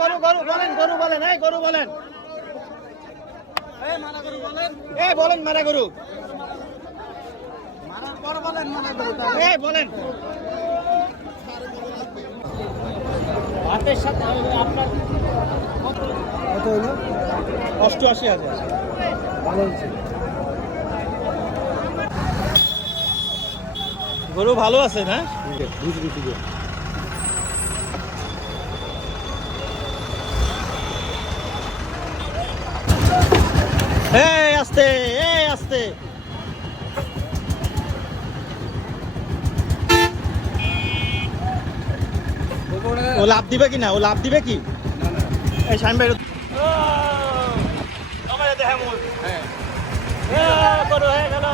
গরু গরু বলেন, গরু বলেন, এই গরু বলেন, এই বলেন মারা গরু, এই বলেন। হাতের সাথে আপনার কত হলো? 88,000। ভালো হয়েছে, গরু ভালো আছে না? এই আস্তে, এই আস্তে। ও লাভ দিবে কি না? ও লাভ দিবে কি? এই শাইন ভাই আমার দেখা মূল হ্যাঁ গরু হয়ে গেল।